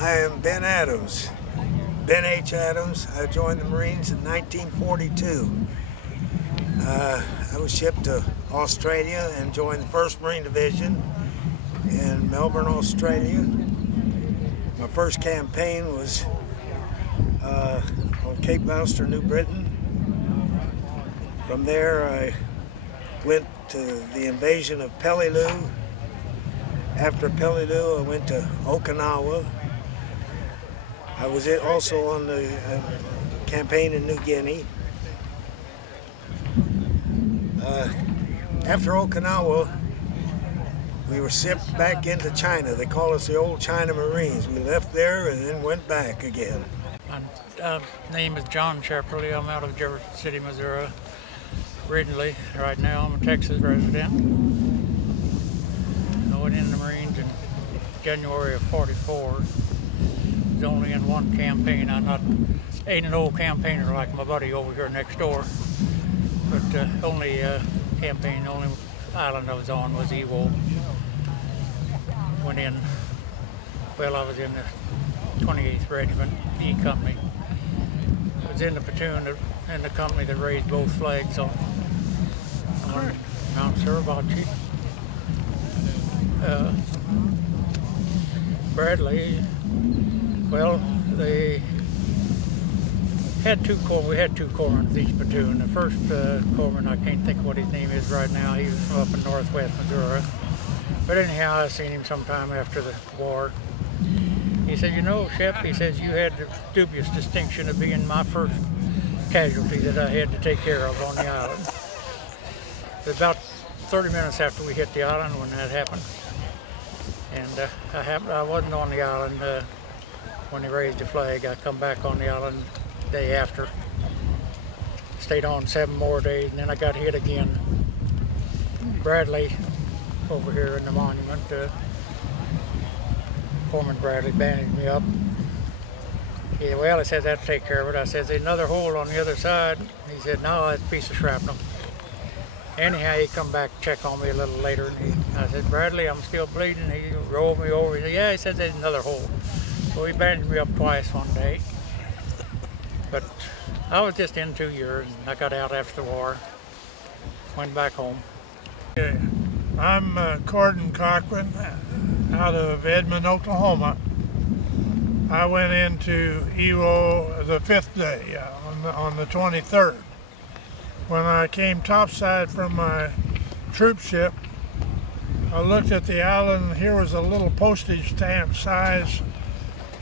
I am Ben Adams, Ben H. Adams. I joined the Marines in 1942. I was shipped to Australia and joined the 1st Marine Division in Melbourne, Australia. My first campaign was on Cape Gloucester, New Britain. From there I went to the invasion of Peleliu. After Peleliu I went to Okinawa. I was also on the campaign in New Guinea. After Okinawa, we were shipped back into China. They call us the Old China Marines. We left there and then went back again. My name is John Shepperly. I'm out of Jefferson City, Missouri, originally. Right now I'm a Texas resident. I went in the Marines in January of '44. I was only in one campaign. Ain't an old campaigner like my buddy over here next door, but only island I was on was Iwo. Went in, well, I was in the 28th Regiment, E Company. I was in the platoon in the company that raised both flags on Mount Suribachi. Bradley, well, they had two corps. We had two corpsmen in each platoon. The first corpsman, I can't think what his name is right now. He was from up in northwest Missouri. But anyhow, I seen him sometime after the war. He said, "You know, Shep," he says, "you had the dubious distinction of being my first casualty that I had to take care of on the island." It was about 30 minutes after we hit the island when that happened. And I wasn't on the island when they raised the flag. I come back on the island the day after. Stayed on 7 more days, and then I got hit again. Bradley, over here in the monument, Foreman Bradley bandaged me up. Yeah, well, he says that'll take care of it. I said, "There's another hole on the other side." He said, "No, it's a piece of shrapnel." Anyhow, he come back to check on me a little later, and I said, "Bradley, I'm still bleeding." He rolled me over. He said, "Yeah," he said, "there's another hole." So he bandaged me up twice one day. But I was just in 2 years, and I got out after the war, went back home. Okay. I'm Cordon Cochran out of Edmond, Oklahoma. I went into Iwo the 5th day, on the 23rd. When I came topside from my troop ship, I looked at the island, and here was a little postage stamp size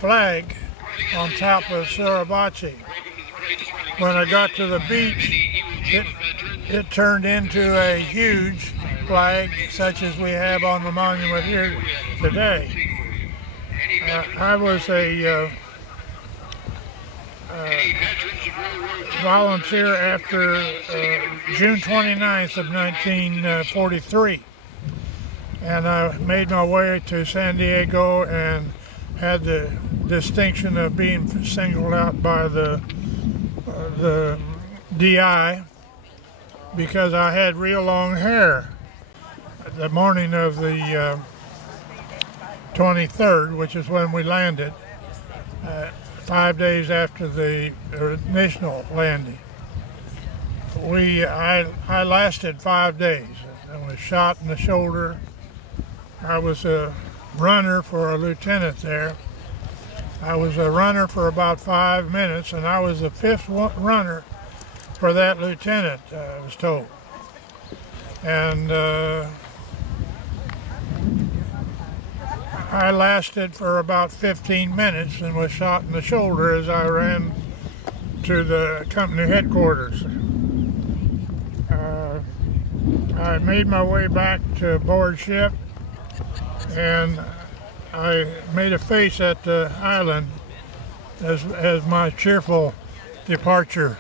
flag on top of Suribachi. When I got to the beach, it turned into a huge flag such as we have on the monument here today. I was a volunteer after June 29th of 1943, and I made my way to San Diego and had the distinction of being singled out by the DI because I had real long hair. The morning of the 23rd, which is when we landed, 5 days after the initial landing, I lasted 5 days. I was shot in the shoulder. I was a runner for a lieutenant there. I was a runner for about 5 minutes, and I was the 5th runner for that lieutenant, I was told. And I lasted for about 15 minutes and was shot in the shoulder as I ran to the company headquarters. I made my way back to board ship, and I made a face at the island as my cheerful departure